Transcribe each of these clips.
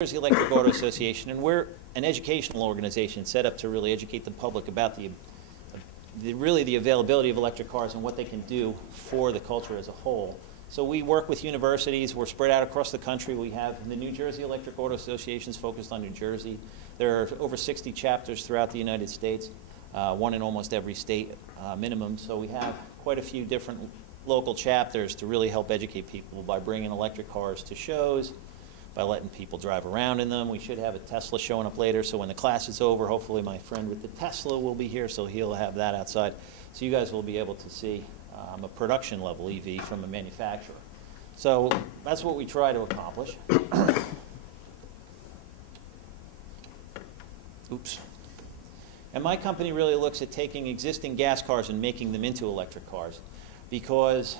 Jersey Electric Auto Association, and we're an educational organization set up to really educate the public about really the availability of electric cars and what they can do for the culture as a whole. So we work with universities. We're spread out across the country. We have the New Jersey Electric Auto Associations focused on New Jersey. There are over 60 chapters throughout the United States, one in almost every state minimum. So we have quite a few different local chapters to really help educate people by bringing electric cars to shows, by letting people drive around in them. We should have a Tesla showing up later, so when the class is over, hopefully my friend with the Tesla will be here, so he'll have that outside. So you guys will be able to see a production level EV from a manufacturer. So that's what we try to accomplish. Oops. And my company really looks at taking existing gas cars and making them into electric cars, because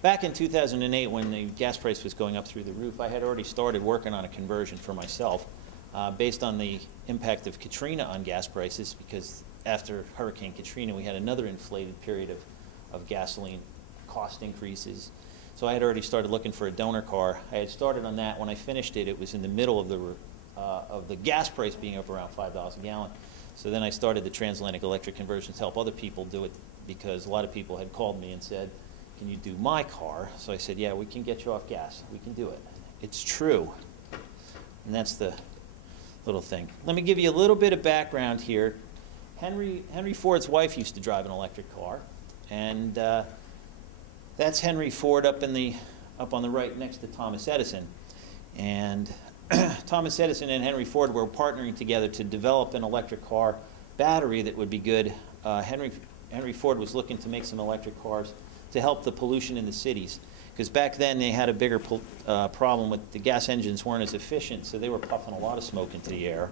back in 2008, when the gas price was going up through the roof, I had already started working on a conversion for myself based on the impact of Katrina on gas prices, because after Hurricane Katrina, we had another inflated period of gasoline cost increases. So I had already started looking for a donor car. I had started on that. When I finished it, it was in the middle of the gas price being up around $5 a gallon. So then I started the transatlantic electric conversions to help other people do it, because a lot of people had called me and said, "Can you do my car?" So I said, "Yeah, we can get you off gas. We can do it." It's true. And that's the little thing. Let me give you a little bit of background here. Henry Ford's wife used to drive an electric car, and that's Henry Ford up on the right next to Thomas Edison. And Thomas Edison and Henry Ford were partnering together to develop an electric car battery that would be good. Henry Ford was looking to make some electric cars to help the pollution in the cities, because back then they had a bigger problem with the gas engines weren't as efficient, so they were puffing a lot of smoke into the air,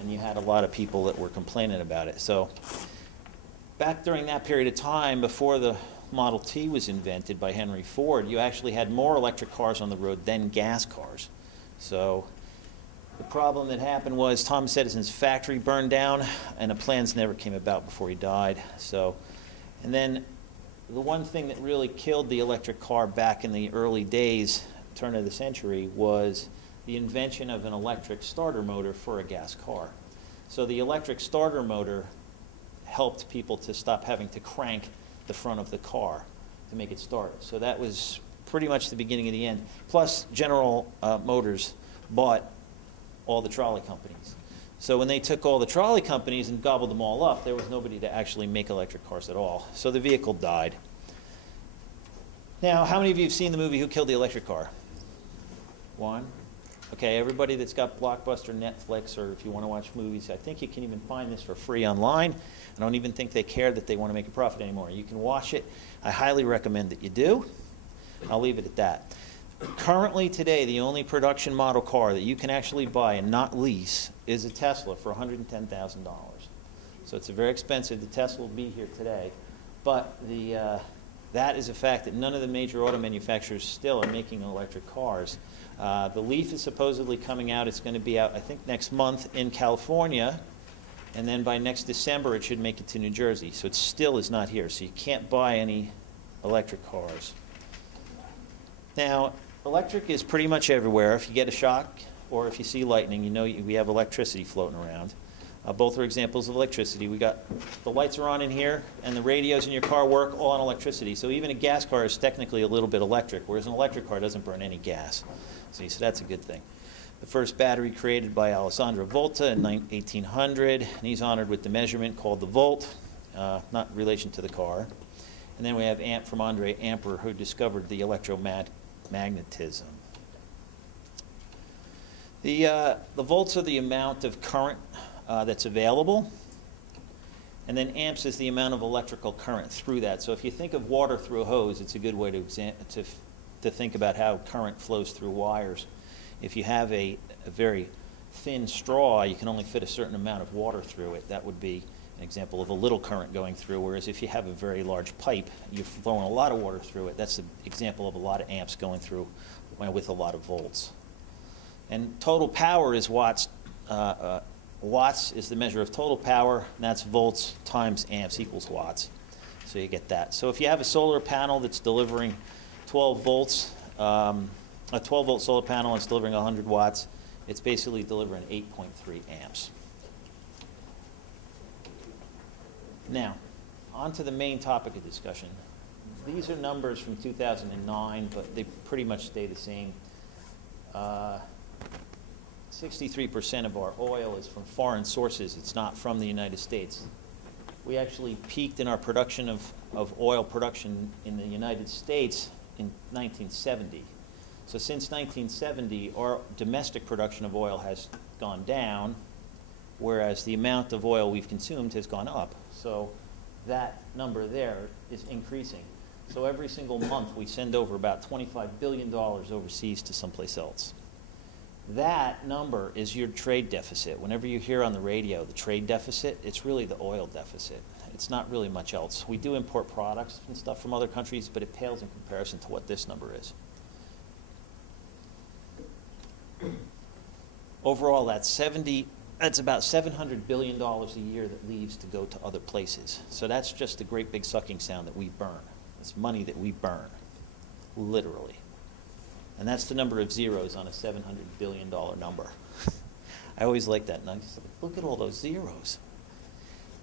and you had a lot of people that were complaining about it. So back during that period of time, before the Model T was invented by Henry Ford, you actually had more electric cars on the road than gas cars. So the problem that happened was Thomas Edison's factory burned down, and the plans never came about before he died. So, and then the one thing that really killed the electric car back in the early days, turn of the century, was the invention of an electric starter motor for a gas car. So the electric starter motor helped people to stop having to crank the front of the car to make it start. So that was pretty much the beginning of the end. Plus, General Motors bought all the trolley companies. So when they took all the trolley companies and gobbled them all up, there was nobody to actually make electric cars at all. So the vehicle died. Now, how many of you have seen the movie Who Killed the Electric Car? One? Okay, everybody that's got Blockbuster, Netflix, or if you want to watch movies, I think you can even find this for free online. I don't even think they care that they want to make a profit anymore. You can watch it. I highly recommend that you do. I'll leave it at that. Currently today, the only production model car that you can actually buy and not lease is a Tesla for $110,000. So it's very expensive. The Tesla will be here today. But that is a fact that none of the major auto manufacturers still are making electric cars. The Leaf is supposedly coming out. It's going to be out, I think, next month in California. And then by next December, it should make it to New Jersey. So it still is not here. So you can't buy any electric cars. Now, electric is pretty much everywhere. If you get a shock or if you see lightning, you know we have electricity floating around. Both are examples of electricity. We got the lights are on in here, and the radios in your car work all on electricity. So even a gas car is technically a little bit electric, whereas an electric car doesn't burn any gas. So that's a good thing. The first battery created by Alessandro Volta in 1800, and he's honored with the measurement called the volt, not in relation to the car. And then we have amp from Andre Ampere, who discovered the electromagnetism. The volts are the amount of current that's available, and then amps is the amount of electrical current through that. So if you think of water through a hose, it's a good way to think about how current flows through wires. If you have a very thin straw, you can only fit a certain amount of water through it. That would be an example of a little current going through, whereas if you have a very large pipe, you're flowing a lot of water through it. That's an example of a lot of amps going through with a lot of volts. And total power is watts. Watts is the measure of total power, and that's volts times amps equals watts. So you get that. So if you have a solar panel that's delivering 12 volts, a 12-volt solar panel is delivering 100 watts. It's basically delivering 8.3 amps. Now, on to the main topic of discussion. These are numbers from 2009, but they pretty much stay the same. 63% of our oil is from foreign sources. It's not from the United States. We actually peaked in our production of oil production in the United States in 1970. So since 1970, our domestic production of oil has gone down, whereas the amount of oil we've consumed has gone up. So that number there is increasing. So every single month we send over about $25 billion overseas to someplace else. That number is your trade deficit. Whenever you hear on the radio the trade deficit, it's really the oil deficit. It's not really much else. We do import products and stuff from other countries, but it pales in comparison to what this number is. Overall, that's about $700 billion a year that leaves to go to other places. So that's just a great big sucking sound that we burn. It's money that we burn, literally. And that's the number of zeros on a $700 billion number. I always like that. Nice. Look at all those zeros.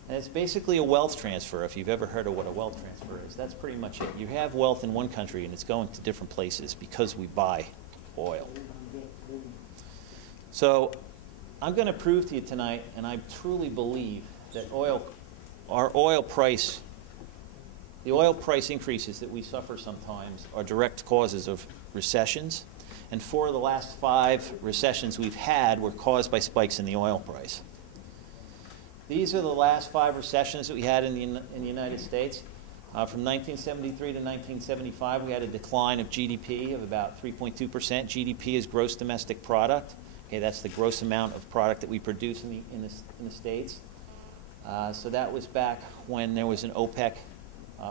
And it's basically a wealth transfer, if you've ever heard of what a wealth transfer is. That's pretty much it. You have wealth in one country, and it's going to different places because we buy oil. So I'm going to prove to you tonight, and I truly believe that our oil price, the oil price increases that we suffer sometimes are direct causes of recessions. And 4 of the last 5 recessions we've had were caused by spikes in the oil price. These are the last 5 recessions that we had in the United States. From 1973 to 1975, we had a decline of GDP of about 3.2%. GDP is gross domestic product. Okay, that's the gross amount of product that we produce in the States. So that was back when there was an OPEC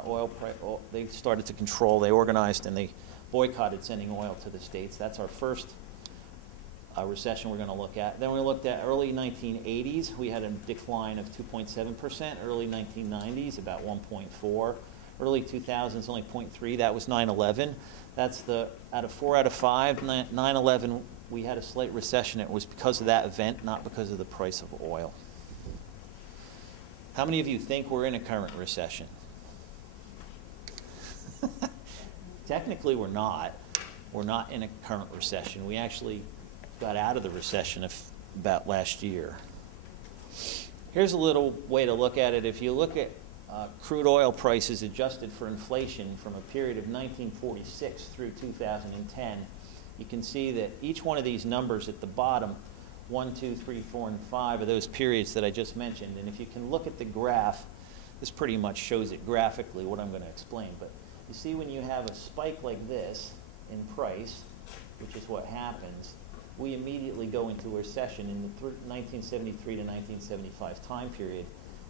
oil price. They started to control, they organized, and they boycotted sending oil to the States. That's our first recession we're going to look at. Then we looked at early 1980s. We had a decline of 2.7%. Early 1990s, about 1.4. Early 2000s, only 0.3. That was 9/11. That's out of 4 out of 5. 9/11, we had a slight recession. It was because of that event, not because of the price of oil. How many of you think we're in a current recession? Technically, we're not. We're not in a current recession. We actually got out of the recession about last year. Here's a little way to look at it. If you look at crude oil prices adjusted for inflation from a period of 1946 through 2010, you can see that each one of these numbers at the bottom, 1, 2, 3, 4, and 5, are those periods that I just mentioned. And if you can look at the graph, this pretty much shows it graphically, what I'm going to explain. But you see when you have a spike like this in price, which is what happens, we immediately go into a recession in the 1973 to 1975 time period.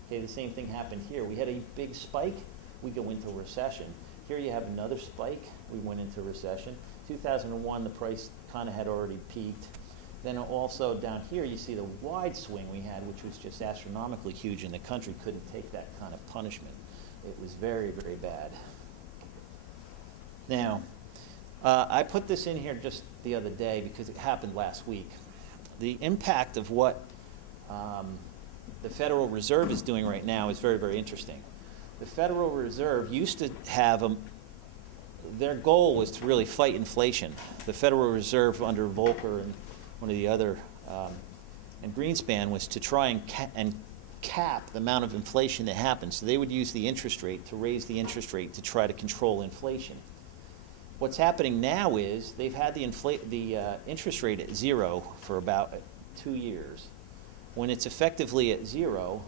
Okay, the same thing happened here. We had a big spike, we go into a recession. Here you have another spike, we went into recession. 2001, the price kind of had already peaked. Then also down here you see the wide swing we had, which was just astronomically huge, and the country couldn't take that kind of punishment. It was very, very bad. Now, I put this in here just the other day because it happened last week. The impact of what the Federal Reserve is doing right now is very, very interesting. The Federal Reserve used to have their goal was to really fight inflation. The Federal Reserve under Volcker and one of the other, and Greenspan, was to try and cap the amount of inflation that happens. So they would use the interest rate to raise the interest rate to try to control inflation. What's happening now is they've had the interest rate at 0 for about 2 years. When it's effectively at 0,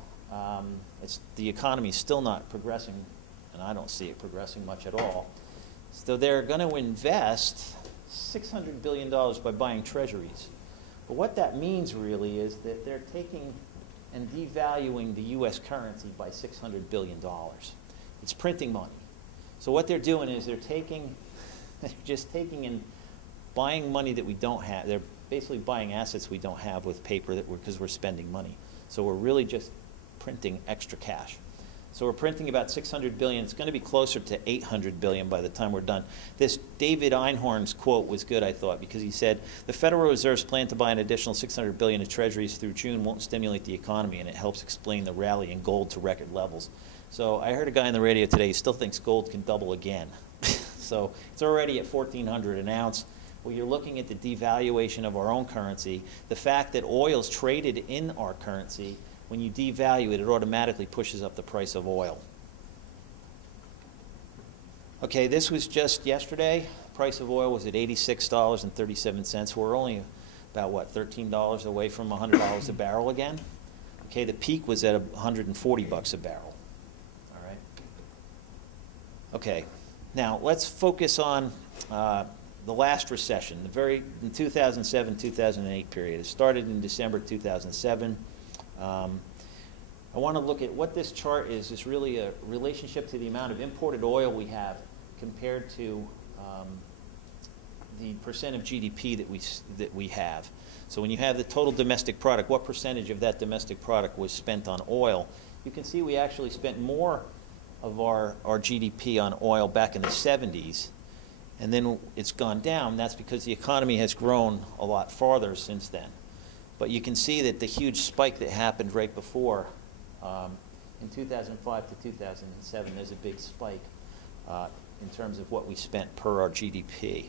the economy is still not progressing, and I don't see it progressing much at all. So they're going to invest $600 billion by buying treasuries. But what that means really is that they're taking and devaluing the U.S. currency by $600 billion. It's printing money. So what they're doing is they're just taking and buying money that we don't have. They're basically buying assets we don't have with paper because we're spending money. So we're really just printing extra cash. So we're printing about 600 billion. It's going to be closer to 800 billion by the time we're done. This David Einhorn's quote was good, I thought, because he said, the Federal Reserve's plan to buy an additional 600 billion of treasuries through June won't stimulate the economy, and it helps explain the rally in gold to record levels. So I heard a guy on the radio today who still thinks gold can double again. So it's already at 1,400 an ounce. Well, you're looking at the devaluation of our own currency. The fact that oil's traded in our currency, when you devalue it, it automatically pushes up the price of oil. Okay, this was just yesterday. Price of oil was at $86.37. We're only about, what, $13 away from $100 a barrel again? Okay, the peak was at 140 bucks a barrel. All right. Okay, now let's focus on the last recession, the 2007-2008 period. It started in December 2007. I want to look at what this chart is really a relationship to the amount of imported oil we have compared to the percent of GDP that we have. So when you have the total domestic product, what percentage of that domestic product was spent on oil? You can see we actually spent more of our GDP on oil back in the 70s, and then it's gone down. That's because the economy has grown a lot farther since then. But you can see that the huge spike that happened right before, in 2005 to 2007, there's a big spike in terms of what we spent per our GDP.